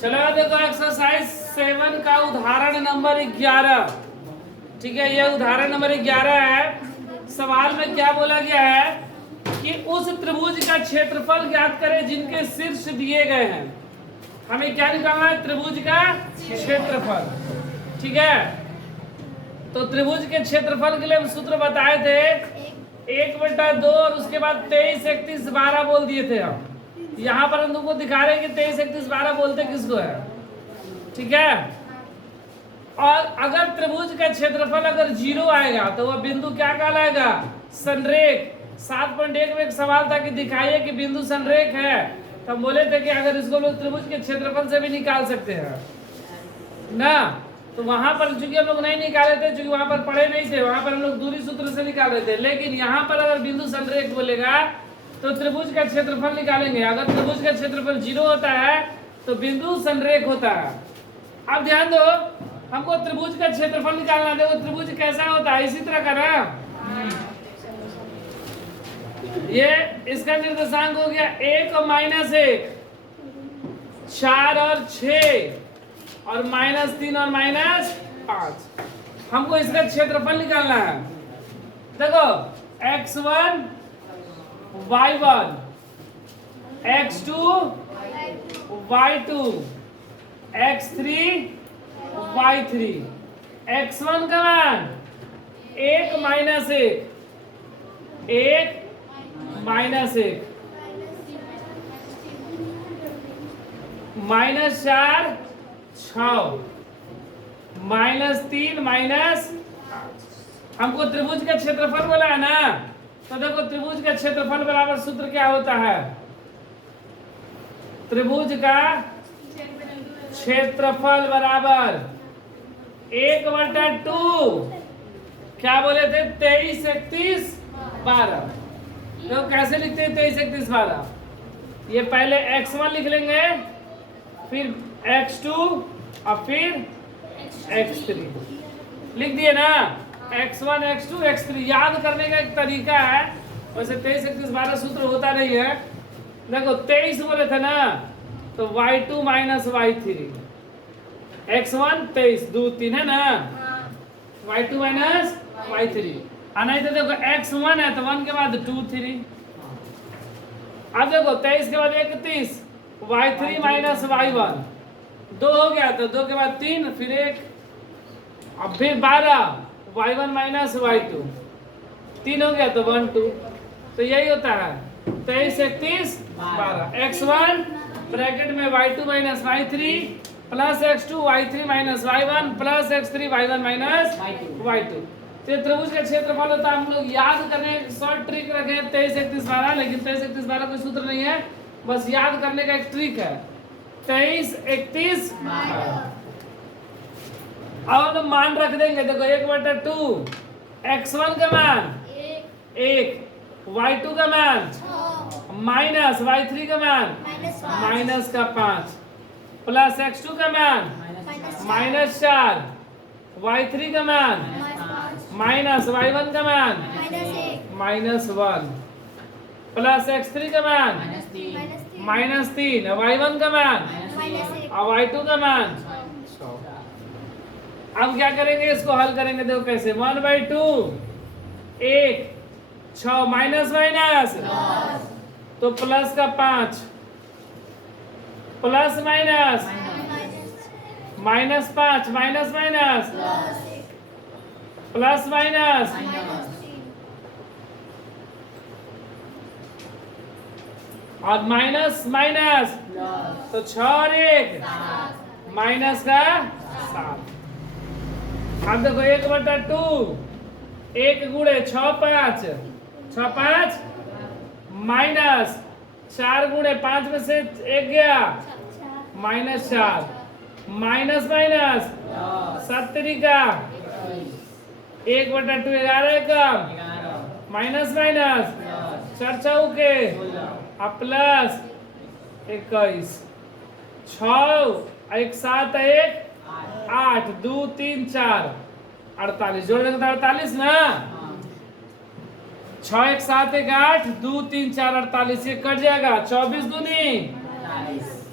चलो देखो एक्सरसाइज 7 का उदाहरण नंबर 11। ठीक है, ये उदाहरण नंबर 11 है। सवाल में क्या बोला गया है कि उस त्रिभुज का क्षेत्रफल ज्ञात करें जिनके शीर्ष दिए गए हैं। हमें क्या निकालना है? त्रिभुज का क्षेत्रफल। ठीक है, तो त्रिभुज के क्षेत्रफल के लिए हम सूत्र बताए थे 1/2 और उसके बाद 23, 31, 12 बोल दिए थे हम। यहाँ पर हम तुमको दिखा रहे हैं कि 23, 31, 12 बोलते किसको है। ठीक है, और अगर त्रिभुज का क्षेत्रफल अगर 0 आएगा तो वह बिंदु क्या कहलाएगा? संरेख। 7.1 में एक सवाल था कि दिखाइए कि बिंदु संरेख है, तो हम बोले थे कि अगर इसको लोग त्रिभुज के क्षेत्रफल से भी निकाल सकते हैं ना। तो वहां पर चूंकि हम लोग नहीं निकाले थे, चूंकि वहां पर पढ़े नहीं थे, वहां पर हम लोग दूरी सूत्र से निकाल रहे थे। लेकिन यहाँ पर अगर बिंदु संरेख बोलेगा तो त्रिभुज का क्षेत्रफल निकालेंगे। अगर त्रिभुज का क्षेत्रफल 0 होता है तो बिंदु संरेख होता है। अब ध्यान दो, हमको त्रिभुज का क्षेत्रफल निकालना। देखो त्रिभुज कैसा होता है, इसी तरह का ना। ये इसका निर्देशांक हो गया 1 और -1, 4 और 6 और -3 और -5। हमको इसका क्षेत्रफल निकालना है। देखो x1 y1, x2 y2, x3 y3, x1 का मान 1 - 1, 1 - 1, -4 6, -3 -8। हमको त्रिभुज का क्षेत्रफल बोला है ना, तो देखो त्रिभुज का क्षेत्रफल बराबर सूत्र क्या होता है? त्रिभुज का क्षेत्रफल बराबर 1/2। क्या बोले थे? 23, 31, 12। तो कैसे लिखते हैं 23, 31, 12? ये पहले x1 लिख लेंगे, फिर x2 और फिर x3 लिख दिए ना। x1, x2, x3 याद करने का एक तरीका है। वैसे 23, 31, 12 सूत्र होता नहीं है। देखो 23 बोले थे ना, तो y2 - y3, x1 23, 2 3 है ना, y2 - y3। नहीं तो देखो x1 है तो 1 के बाद 2 3। अब देखो 23 के बाद 31, y3 - y1, 2 हो गया तो 2 के बाद 3, फिर 1, अब फिर 12, y1 - y2, 3 हो गया तो 1 2। तो यही होता है 23, 31, 12। x1 ब्रैकेट में y2 - y3 plus x2 y3 - y1 plus x3 y1 - y2। तो त्रिभुज का क्षेत्रफल होता है। हम लोग याद करने शॉर्ट ट्रिक रखे 23, 31, 12, लेकिन 23, 31, 12 कोई सूत्र नहीं है, बस याद करने का एक ट्रिक है 23, 31, 12। अब हम मान रख देंगे। देखो 1/2, x1 का मान 1, y2 का मान माइनस, y3 का मान -5, प्लस x2 का मान -4, y3 का मान माइनस, y1 का मान -1, प्लस x3 का मान -3, y1 का मान और y2 का मान। अब क्या करेंगे? इसको हल करेंगे। देखो कैसे, 1/2, 1, 6 माइनस माइनस तो प्लस का 5, plus minus -5, minus minus plus minus और माइनस माइनस तो 6 और 1 माइनस का 7। अब देखो 1/2, 1 गुणे 6 5, 6 5 माइनस 4 गुणे 5 में से 1 गया -4, माइनस माइनस 7 का 1/2 11 कम माइनस माइनस 4 चौके और प्लस 21, 6 1 7 1 8, 2 3 4 48, जोड़ने का 48 ना। 6 1 7 1 8, 2 3 4 48, ये कट जाएगा। 24 दूनी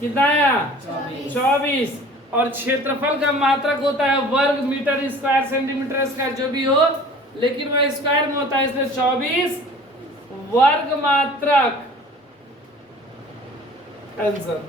कितना आया 24 और क्षेत्रफल का मात्रक होता है वर्ग मीटर स्क्वायर सेंटीमीटर स्क्वायर जो भी हो, लेकिन वह स्क्वायर में होता है इसलिए 24 वर्ग मात्रक आंसर।